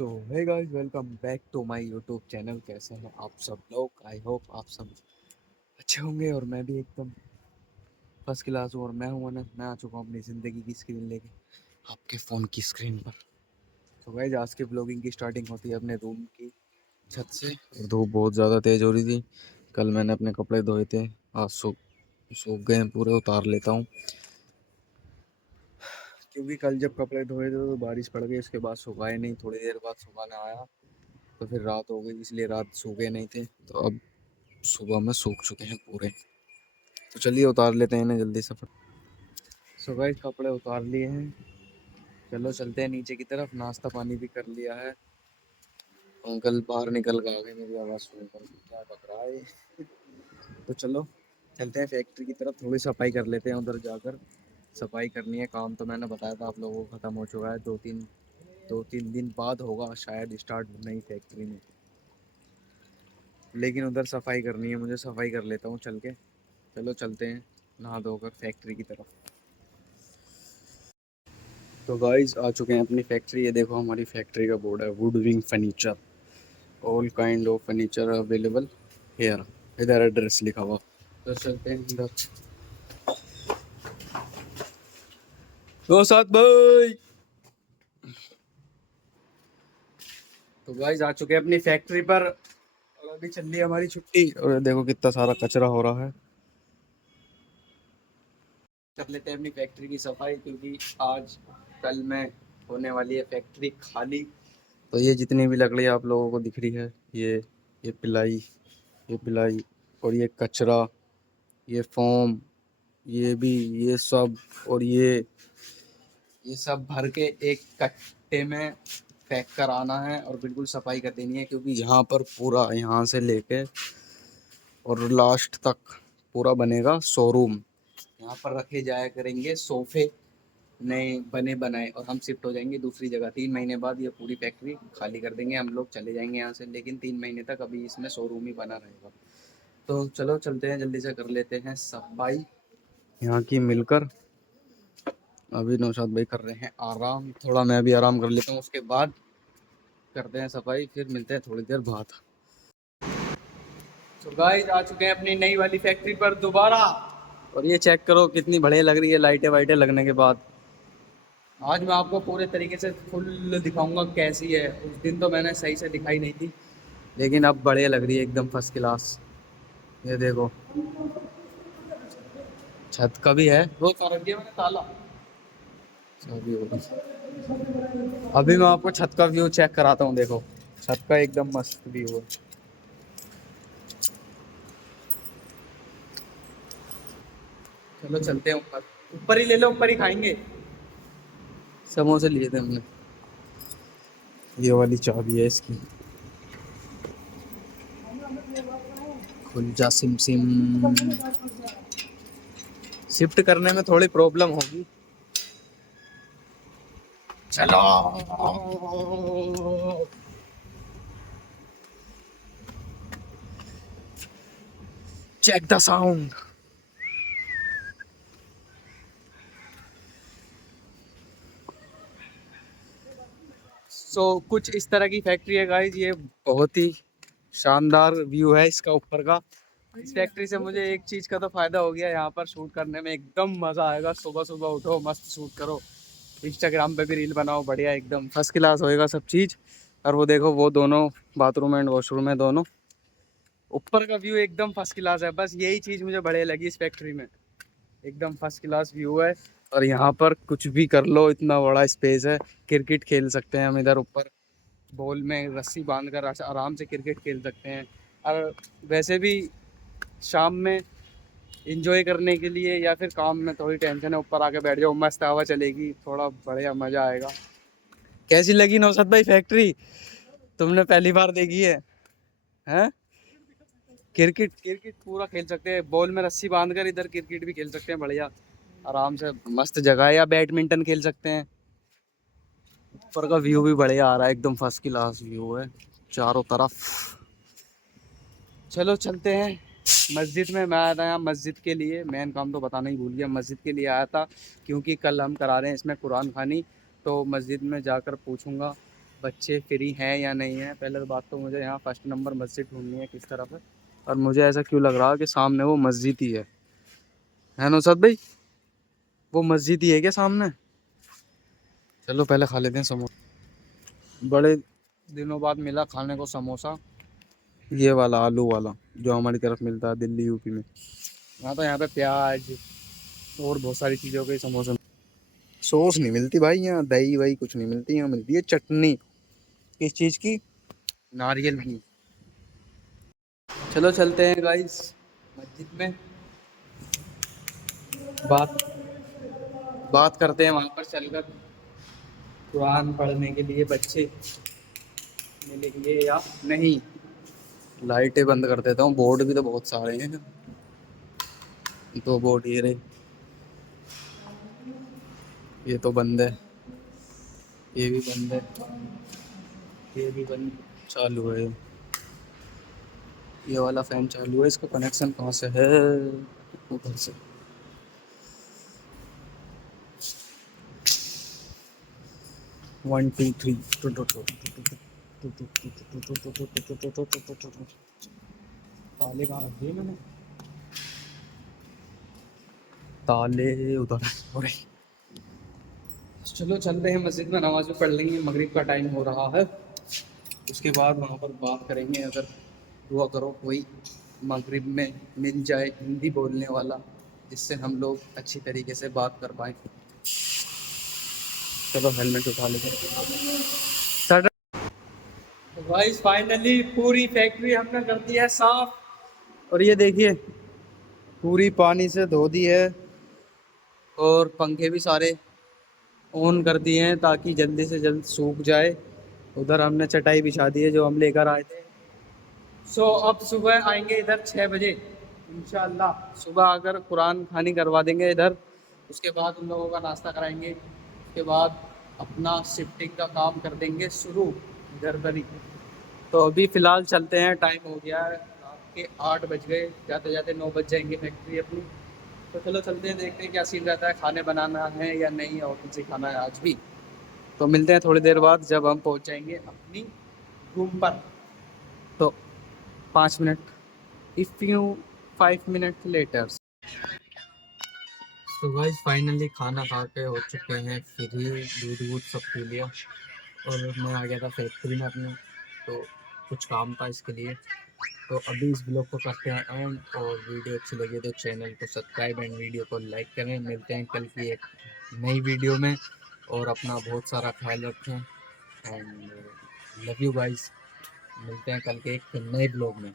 So hey guys, welcome back to my YouTube channel. कैसे हैं आप सब लोग? आई होप आप सब अच्छे होंगे और मैं भी एकदम फर्स्ट क्लास हूँ। और मैं आ चुका हूँ अपनी ज़िंदगी की स्क्रीन लेके आपके फ़ोन की स्क्रीन पर। तो गाइस, आज की ब्लॉगिंग की स्टार्टिंग होती है अपने रूम की छत से। और धूप बहुत ज़्यादा तेज़ हो रही थी। कल मैंने अपने कपड़े धोए थे, आज सूख गए हैं पूरे। उतार लेता हूँ क्योंकि कल जब कपड़े धोए थे तो बारिश पड़ गई, उसके बाद सुखाए नहीं। थोड़ी देर बाद सुखाना आया तो फिर रात हो गई, इसलिए रात सूखे नहीं थे। तो अब सुबह में सूख चुके हैं पूरे। तो चलिए उतार लेते हैं इन्हें जल्दी से। सो गाइस, कपड़े उतार लिए हैं, चलो चलते हैं नीचे की तरफ। नाश्ता पानी भी कर लिया है। अंकल बाहर निकल के आ गए मेरी आवाज़ सुनकर, क्या बक रहा है। तो चलो चलते हैं फैक्ट्री की तरफ, थोड़ी सफाई कर लेते हैं। उधर जाकर सफाई करनी है। काम तो मैंने बताया था आप लोगों को, ख़त्म हो चुका है। दो तीन दिन बाद होगा शायद स्टार्ट नई फैक्ट्री में। लेकिन उधर सफाई करनी है मुझे, सफाई कर लेता हूँ चल के। चलो चलते हैं नहा धोकर फैक्ट्री की तरफ। तो गाइस, आ चुके हैं अपनी फैक्ट्री। ये देखो हमारी फैक्ट्री का बोर्ड है, Woodwing furniture. All kind of furniture available here. इधर एड्रेस लिखा हुआ। तो चलते हैं अंदर। दो साथ भाई। तो गाइस, आ चुके हैं अपनी फैक्ट्री पर और अभी चल रही है हमारी छुट्टी। और देखो कितना सारा कचरा हो रहा है। कर लेते हैं अपनी फैक्ट्री की सफाई, क्योंकि आज कल में होने वाली है फैक्ट्री खाली। तो ये जितनी भी लकड़ी आप लोगों को दिख रही है, ये पिलाई, ये पिलाई और ये कचरा, ये फोम, ये भी, ये सब और ये सब भर के एक कट्टे में पैक कराना है और बिल्कुल सफाई कर देनी है। क्योंकि यहाँ पर पूरा, यहाँ से लेके और लास्ट तक पूरा बनेगा शोरूम। यहाँ पर रखे जाया करेंगे सोफे, नए बने बनाए, और हम शिफ्ट हो जाएंगे दूसरी जगह। 3 महीने बाद ये पूरी फैक्ट्री खाली कर देंगे, हम लोग चले जाएंगे यहाँ से। लेकिन 3 महीने तक अभी इसमें शोरूम ही बना रहेगा। तो चलो चलते हैं, जल्दी से कर लेते हैं सफाई यहाँ की मिलकर। अभी नौशाद भाई कर रहे हैं आराम, थोड़ा मैं भी आराम कर लेता हूँ, उसके बाद करते हैं सफाई। फिर मिलते हैं थोड़ी देर बाद। तो गाइस, आ चुके हैं अपनी नई वाली फैक्ट्री पर दोबारा। और ये चेक करो कितनी बढ़िया लग रही है लाइटें वाइटें लगने के बाद। आज मैं आपको पूरे तरीके से फुल दिखाऊंगा कैसी है। उस दिन तो मैंने सही से दिखाई नहीं थी, लेकिन अब बढ़िया लग रही है एकदम फर्स्ट क्लास। ये देखो, छत का भी है, वो रख दिया मैंने ताला। अभी अभी मैं आपको छत का व्यू चेक कराता हूँ। देखो छत का एकदम मस्त व्यू है। चलो चलते हैं ऊपर। ऊपर ही ले लो, ऊपर ही खाएंगे। समोसे लिए थे हमने। ये वाली चाबी है इसकी। खुल जा सिम सिम। शिफ्ट करने में थोड़ी प्रॉब्लम होगी। चलो। Check the sound. कुछ इस तरह की फैक्ट्री है गाइस। ये बहुत ही शानदार व्यू है इसका ऊपर का। इस फैक्ट्री से मुझे एक चीज़ का तो फ़ायदा हो गया, यहाँ पर शूट करने में एकदम मज़ा आएगा। सुबह सुबह उठो, मस्त शूट करो, इंस्टाग्राम पे भी रील बनाओ, बढ़िया एकदम फर्स्ट क्लास होएगा सब चीज़। और वो देखो, वो दोनों बाथरूम एंड वॉशरूम है दोनों। ऊपर का व्यू एकदम फर्स्ट क्लास है। बस यही चीज़ मुझे बढ़िया लगी इस फैक्ट्री में, एकदम फर्स्ट क्लास व्यू है। और यहाँ पर कुछ भी कर लो, इतना बड़ा स्पेस है। क्रिकेट खेल सकते हैं हम इधर ऊपर, बॉल में रस्सी बांधकर आराम से क्रिकेट खेल सकते हैं। और वैसे भी शाम में इंजॉय करने के लिए, या फिर काम में थोड़ी टेंशन है, ऊपर आके बैठ जाओ, मस्त हवा चलेगी, थोड़ा बढ़िया मज़ा आएगा। कैसी लगी नौसद भाई फैक्ट्री? तुमने पहली बार देखी है? हैं? क्रिकेट क्रिकेट पूरा खेल सकते हैं, बॉल में रस्सी बांधकर इधर क्रिकेट भी खेल सकते हैं बढ़िया आराम से, मस्त जगह है। या बैडमिंटन खेल सकते हैं। ऊपर का व्यू भी बढ़िया आ रहा है, एकदम फर्स्ट क्लास व्यू है चारों तरफ। चलो चलते हैं मस्जिद में। मैं आया था यहाँ मस्जिद के लिए, मेन काम तो बताना ही भूल गया। मस्जिद के लिए आया था क्योंकि कल हम करा रहे हैं इसमें कुरान खानी। तो मस्जिद में जाकर पूछूंगा बच्चे फ्री हैं या नहीं है। पहले तो बात तो मुझे यहाँ फर्स्ट नंबर मस्जिद ढूंढनी है किस तरफ है, और मुझे ऐसा क्यों लग रहा है कि सामने वो मस्जिद ही है नौसद भाई? वो मस्जिद ही है क्या सामने? चलो पहले खा लेते हैं समोसा। बड़े दिनों बाद मिला खाने को समोसा, ये वाला आलू वाला जो हमारी तरफ मिलता है दिल्ली यूपी में। यहाँ पे प्याज और बहुत सारी चीज़ों के समोसे। सॉस नहीं मिलती भाई यहाँ, दही वही कुछ नहीं मिलती, यहाँ मिलती है चटनी। किस चीज़ की? नारियल की। चलो चलते हैं गाइस मस्जिद में, बात बात करते हैं वहाँ पर चलकर। कुरान पढ़ने के लिए बच्चे मिलेंगे या नहीं। लाइटें बंद कर देता हूँ, बोर्ड भी तो बहुत सारे हैं। दो बोर्ड ये रहे, ये तो बंद है, ये भी बंद है, ये भी बंद चालू है। ये वाला फैन चालू है, इसका कनेक्शन कहाँ से है? ऊपर से। One two three. ताले कहाँ रख दिए मैंने? ताले उधर है। चलो चलते हैं मस्जिद में, नमाज भी पढ़ लेंगे, मगरिब का टाइम हो रहा है। उसके बाद वहाँ पर बात करेंगे, अगर दुआ करो कोई मगरिब में मिल जाए हिंदी बोलने वाला, जिससे हम लोग अच्छी तरीके से बात कर पाए। चलो हेलमेट उठा लेते हैं। तो गाइस फाइनली पूरी फैक्ट्री हमने कर दी है साफ, और ये देखिए पूरी पानी से धो दी है, और पंखे भी सारे ऑन कर दिए हैं ताकि जल्दी से जल्द सूख जाए। उधर हमने चटाई बिछा दी है जो हम लेकर आए थे। अब सुबह आएंगे इधर 6 बजे इंशाल्लाह। सुबह आकर कुरान खानी करवा देंगे इधर, उसके बाद उन लोगों का नाश्ता कराएंगे, उसके बाद अपना शिफ्टिंग का काम कर देंगे शुरू इधर पर ही। तो अभी फ़िलहाल चलते हैं, टाइम हो गया है रात के 8 बज गए, जाते जाते 9 बज जाएंगे फैक्ट्री अपनी। तो चलो चलते हैं, देखते हैं क्या सीन रहता है, खाने बनाना है या नहीं, और कुछ खाना है आज भी। तो मिलते हैं थोड़ी देर बाद जब हम पहुंच जाएंगे अपनी रूम पर। तो 5 minute, if you 5 minute later. तो गाइस फाइनली खाना खा के हो चुके हैं फ्री, दूध वूध सब पी लिया, और मैं आ गया था फैक्ट्री में अपने, तो कुछ काम था इसके लिए। तो अभी इस ब्लॉग को करते हैं एंड, और वीडियो अच्छी लगी तो चैनल को सब्सक्राइब एंड वीडियो को लाइक करें। मिलते हैं कल की एक नई वीडियो में, और अपना बहुत सारा ख्याल रखें एंड लव यू गाइस। मिलते हैं कल के एक नए ब्लॉग में।